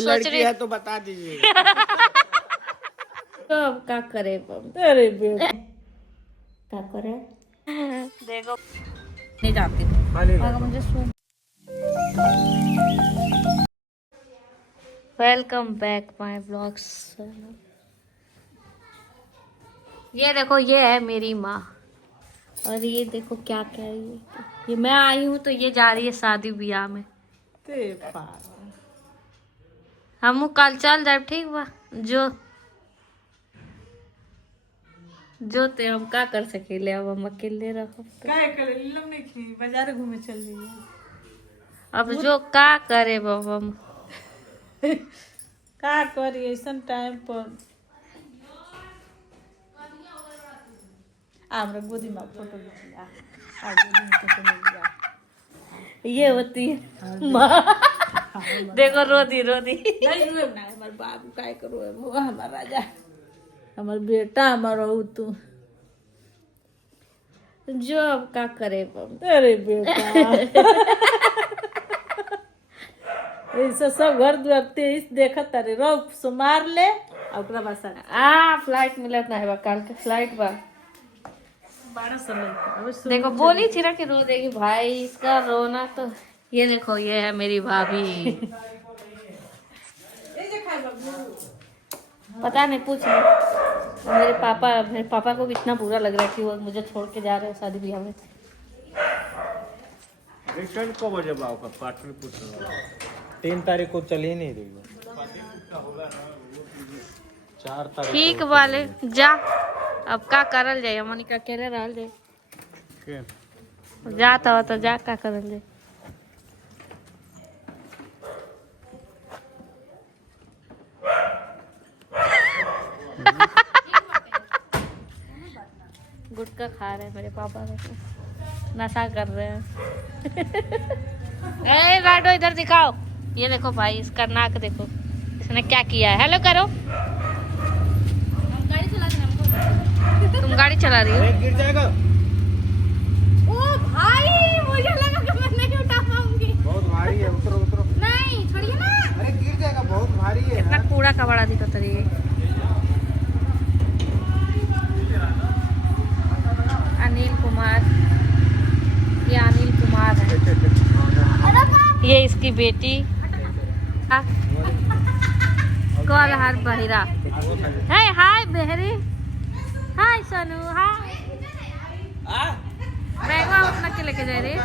लड़की है तो बता दीजिए। तो अब क्या करे, अरे क्या करे, देखो नहीं जाती अगर मुझे सुन। Welcome back my blogs. ये देखो, ये है मेरी माँ और ये देखो क्या कह रही है। ये मैं आई हूँ तो ये जा रही है शादी ब्याह में। हम कल चल जाए, ठीक बा जो ते हम का कर सकेले, अब हम अकेले रहो बाजार घूमे चल रही अब जो का करे बाबा। का करी ऐसा टाइम पर हमरा गोदी में फोटो लिया ये होती है माँ। देखो रोदी नहीं हुए ना हमार बाबू काय करो है वो हमार राजा हमार बेटा हमारा हो तू जो अब का करे बाबा। अरे बेटा ऐसा सब घर दुआरते इस देखत तारे रो सो मार ले और ओकरा बाद फ्लाइट मिलत ना है, कल के फ्लाइट बा। 12 समय देखो बोली थी ना कि रो देगी भाई, इसका रोना तो ये देखो, ये है मेरी भाभी। पता नहीं, पूछ लो मेरे पापा को भी इतना बुरा लग रहा है कि वो मुझे छोड़ के जा रहे हैं शादी ब्याह में। रिटर्न को बजे बाव का पाटलिपुत्र 3 तारीख को चल ही नहीं रही। 4 तारीख ठीक वाले जा, अब का करल जाए, हमनी का अकेले रहल जाए। जाता हो तो जा, का करल जाए। गुटखा खा रहे हैं मेरे पापा, नशा कर रहे हैं। ए बैठो, इधर दिखाओ। ये देखो भाई, इसका नाक देखो, इसने क्या किया है। हेलो करो। तुम गाड़ी चला रही हो? गिर जाएगा। ओ भाई, मुझे लगा कि मैं नहीं उठा पाऊंगी। बहुत भारी है, उतरो उतरो। नहीं छोड़िए ना। अरे गिर जाएगा, बहुत भारी है। इतना कूड़ा का बड़ा दिक्कत है। अनिल कुमार, ये अनिल कुमार है। ये इसकी बेटी कौन हर बहिरा है। हाय बहरी, हाय सोनू, हाय। बैगवा उतना के लेके जा रही है।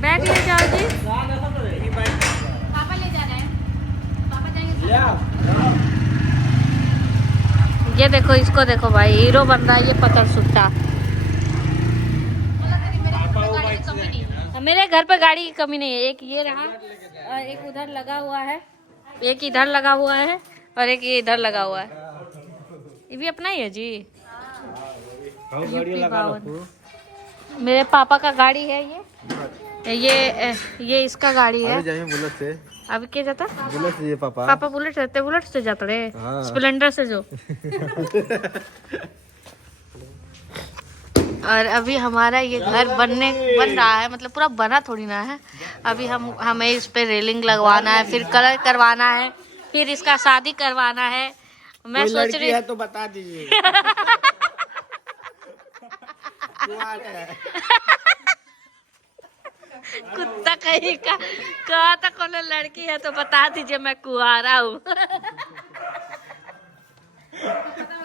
बैग ले जाओ जी। पापा ले जा रहे हैं, पापा जाएंगे। ये देखो, इसको देखो भाई, हीरो बन रहा है ये पत्थर सुट्टा। मेरे घर पे गाड़ी की कमी नहीं है। एक ये रहा और एक उधर लगा हुआ है, एक इधर लगा हुआ है और एक ये इधर लगा हुआ है। ये भी अपना ही है जी। मेरे पापा का गाड़ी है ये इसका गाड़ी है। बुलेट से अभी क्या जाता? बुलेट से पापा बुलेट रहते, बुलेट से जाते रहे। हाँ। स्प्लेंडर से जो। और अभी हमारा ये घर बन रहा है, मतलब पूरा बना थोड़ी ना है। अभी हमें इस पे रेलिंग लगवाना है, फिर कलर करवाना है, फिर इसका शादी करवाना है। मैं सोच रही है तो बता दीजिए। कुत्ता कहीं का कहा था, कौन लड़की है तो बता दीजिए, मैं कुआरा हूँ।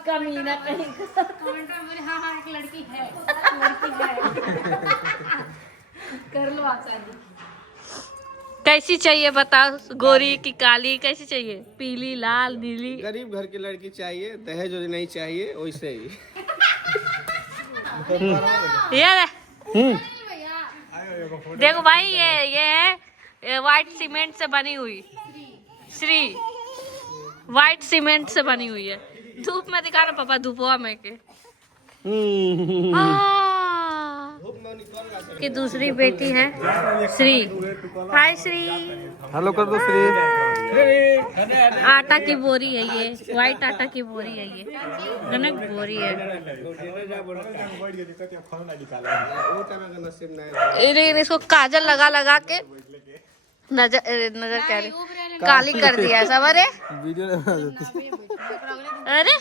कमीना कहीं का। हाँ, एक लड़की है कर लो आप शादी। कैसी चाहिए बताओ, गोरी की काली कैसी चाहिए? पीली, लाल, नीली? गरीब घर की लड़की चाहिए, दहेज नहीं चाहिए, वैसे ही। ये देखो भाई, ये है व्हाइट सीमेंट से बनी हुई श्री, व्हाइट सीमेंट से बनी हुई है। धूप में दिखा ना पापा, धूपवा में के। धूप में कि दूसरी बेटी है श्री। हाय श्री। हेलो कर दो श्री। आटा की बोरी है ये, व्हाइट आटा की बोरी है ये, गनक बोरी है। इसको काजल लगा लगा के नजर नजर कह रही काली कर दिया सब। अरे वीडियो अरे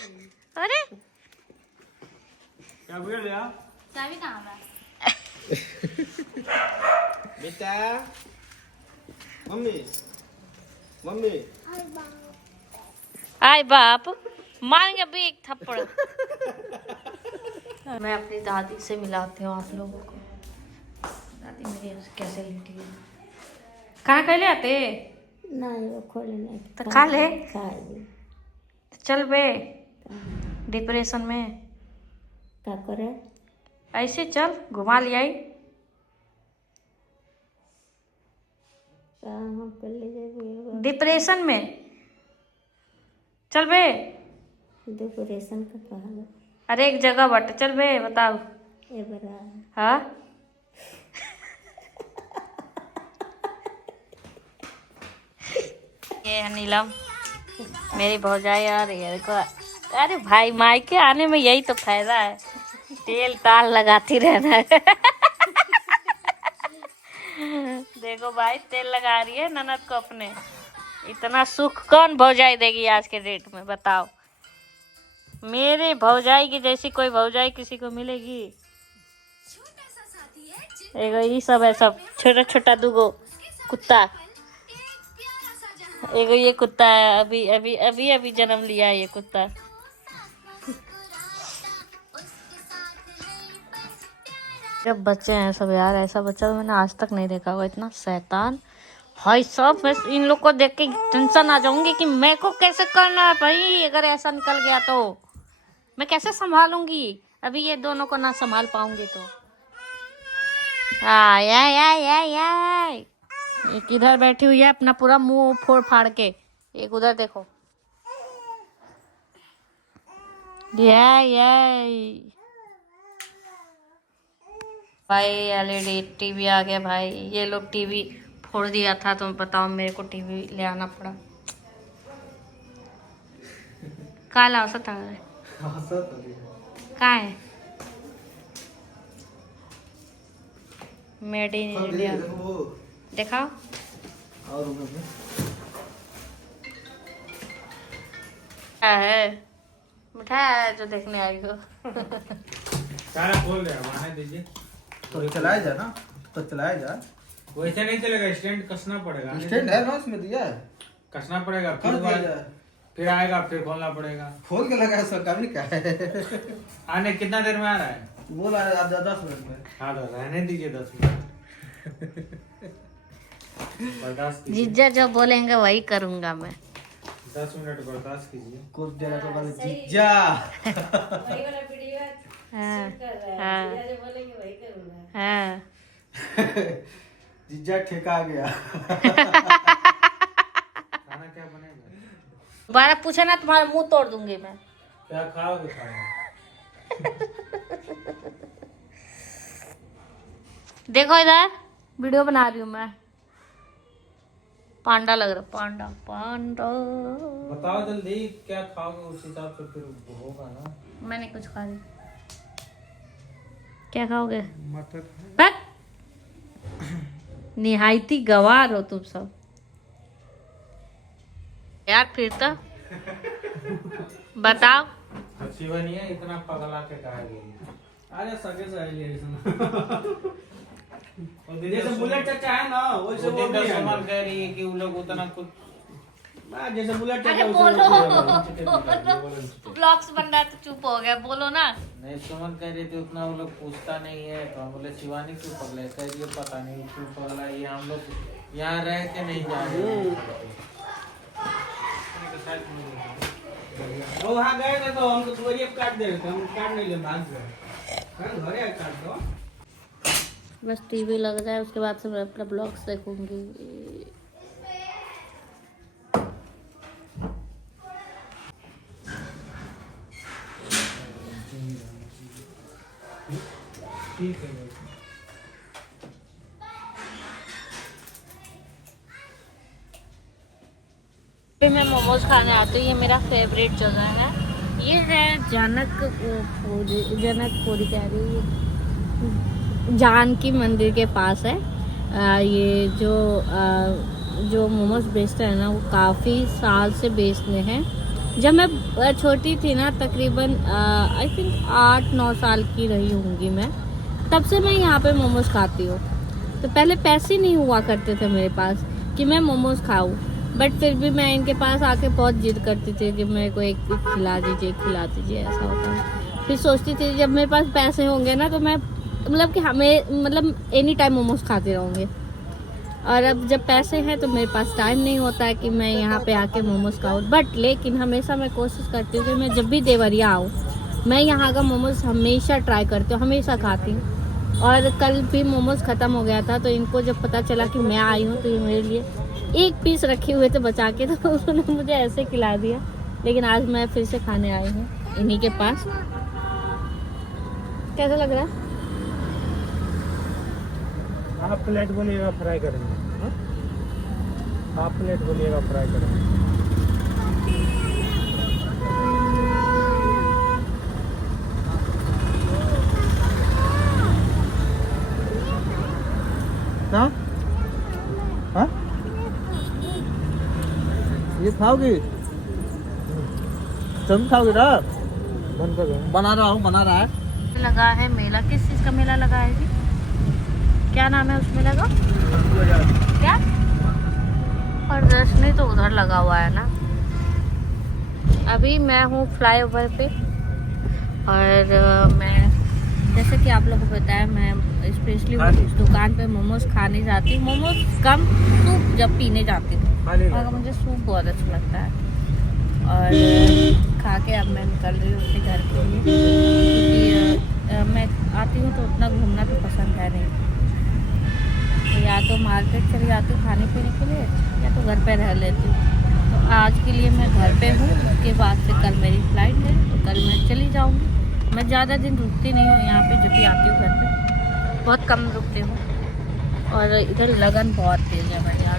अरे क्या बिगड़ गया बेटा? मम्मी मम्मी आय बाप मारेंगे अभी एक थप्पड़। मैं अपनी दादी से मिलाती हूँ आप लोगों को। दादी मेरी कैसे लेटी है। कहाँ कहले आते नहीं वो खोले नहीं तो खा ले। खाएगी चल बे डिप्रेशन में क्या करे। ऐसे चल घुमा लिया कहाँ कर लीजिए डिप्रेशन में। चल बे डेकोरेशन का कहा अरे एक जगह बट चल बे बताओ। ये बड़ा हाँ ये है नीलम मेरी भौजाई आ रही है देखो। अरे भाई मायके आने में यही तो फायदा है, तेल ताल लगाती रहना है। देखो भाई तेल लगा रही है ननद को अपने। इतना सुख कौन भौजाई देगी आज के डेट में बताओ। मेरे भौजाई की जैसी कोई भौजाई किसी को मिलेगी। एगो ये सब है सब छोटा छोटा दूगो कुत्ता। एगो ये कुत्ता है अभी अभी अभी अभी जन्म लिया है ये कुत्ता। जब बच्चे हैं सब यार, ऐसा बच्चा मैंने आज तक नहीं देखा हुआ इतना शैतान। भाई सब मैं इन लोग को देख के टेंशन आ जाऊंगी कि मैं को कैसे करना है भाई। अगर ऐसा निकल गया तो मैं कैसे संभालूंगी। अभी ये दोनों को ना संभाल पाऊंगी तो आय आय आय आय आय। एक इधर बैठी हुई है अपना पूरा मुंह फोड़ फाड़ के। एक उधर देखो ये भाई एलईडी टीवी आ गया भाई। ये लोग टीवी फोड़ दिया था तो बताओ मेरे को टीवी ले आना पड़ा। काला औसत है कहाँ है मेड इन इंडिया दिखाओ। क्या है मिठाई है जो देखने आई हो। सारा खोल रहे हैं आने दीजिए। तो चलाया जा ना, तो चलाया जा। वैसे नहीं चलेगा, स्टैंड कसना पड़ेगा। स्टैंड है ना उसमें दिया है, कसना पड़ेगा कर फिर आएगा फिर खोलना पड़ेगा। खोल के लगा सब काम नहीं क्या है। आने कितना देर में आ रहा है? बोला 10 मिनट में। हाँ तो रहने दीजिए 10 मिनट। बर्दाश्त कीजिए। जीजा जो बोलेंगे वही करूंगा मैं। 10 मिनट बर्दाश्त कीजिए। कुछ देर तो बाद जीजा हाँ हाँ जीजा ठेका गया। खाना क्या बनेगा? दोबारा पूछा ना तुम्हारा मुंह तोड़ दूंगी मैं। क्या खाओगे खाना? देखो इधर वीडियो बना रही हूँ मैं। पांडा लग रहा पांडा पांडा। बताओ जल्दी क्या खाओगे, उस हिसाब से फिर होगा ना। मैंने कुछ खा लिया। क्या खाओगे? मटर। बस निहायती गवार हो तुम सब यार। फिर तो बताओ अच्छी बनी है, इतना पगला के कहा गई। अरे सगे सहेली है इसमें। जैसे बुलेट चाचा है ना वैसे वो भी सवाल कह रही है कि वो लोग उतना कुछ जैसे बुलेट चाचा ब्लॉग्स बन रहा है तो चुप हो गया, बोलो ना। नहीं सुमन कह रही थी उतना वो लोग पूछता नहीं है, तो हम बोले शिवानी क्यों पगले, कह रही है पता नहीं क्यों पगला ये, हम लोग यहाँ रह के नहीं जा रहे। वो वहाँ गए थे तो हमको दूरिये काट दे रहे थे, हम काट नहीं ले भाग गए। घरे काट दो बस टीवी लग जाए उसके बाद से मैं अपना ब्लॉग्स देखूंगी। ठीक है। फिर मैं मोमोज खाने आती हूँ। ये मेरा फेवरेट जगह है। ये है जनकपुरी कह रही हूँ, जानकी मंदिर के पास है। ये जो मोमोज बेचते हैं ना, वो काफ़ी साल से बेचते हैं। जब मैं छोटी थी ना, तकरीबन आई थिंक 8-9 साल की रही होंगी मैं, तब से मैं यहाँ पे मोमोज खाती हूँ। तो पहले पैसे नहीं हुआ करते थे मेरे पास कि मैं मोमोज खाऊँ, बट फिर भी मैं इनके पास आके बहुत जिद करती थी कि मेरे को एक खिला दीजिए, ऐसा होता है। फिर सोचती थी जब मेरे पास पैसे होंगे ना, तो मैं मतलब कि एनी टाइम मोमोज खाते रहूँगी। और अब जब पैसे हैं तो मेरे पास टाइम नहीं होता है कि मैं यहाँ पे आके मोमोज खाऊँ। बट लेकिन हमेशा मैं कोशिश करती हूँ कि मैं जब भी देवरिया आऊँ, मैं यहाँ का मोमोज हमेशा ट्राई करती हूँ, हमेशा खाती हूँ। और कल भी मोमोज ख़त्म हो गया था, तो इनको जब पता चला कि मैं आई हूँ, तो ये मेरे लिए एक पीस रखे हुए थे बचा के, तो उन्होंने मुझे ऐसे खिला दिया। लेकिन आज मैं फिर से खाने आई हूँ इन्हीं के पास। कैसा लग रहा है? हाफ प्लेट बोलिएगा फ्राई करेंगे। हाफ प्लेट बोलिएगा फ्राई करेंगे। हाँ हाँ ये खाओगी? तुम खाओगी ना? बंद कर दो। बना रहा है। लगा है मेला। किस चीज़ का मेला लगा है जी? क्या नाम है उस मेला का? क्या? प्रदर्शनी तो उधर लगा हुआ है ना। अभी मैं हूँ फ्लाईओवर पे, और मैं जैसे कि आप लोगों को बताया, मैं स्पेशली उस दुकान पे मोमोज खाने जाती हूँ। मोमोज कम, सूप जब पीने जाती हूँ, और मुझे सूप बहुत अच्छा लगता है। और खा के अब मैं निकल रही हूँ अपने घर के लिए, क्योंकि मैं आती हूँ तो उतना घूमना तो पसंद है नहीं। तो या तो मार्केट चली जाती हूँ खाने पीने के लिए, या तो घर पे रह लेती हूँ। तो आज के लिए मैं घर पे हूँ, उसके बाद से कल मेरी फ़्लाइट है, तो कल मैं चली जाऊँगी। मैं ज़्यादा दिन रुकती नहीं हूँ यहाँ पे, जब भी आती हूँ घर पे बहुत कम रुकती हूँ। और इधर लगन बहुत तेज़ है मेरे यहाँ।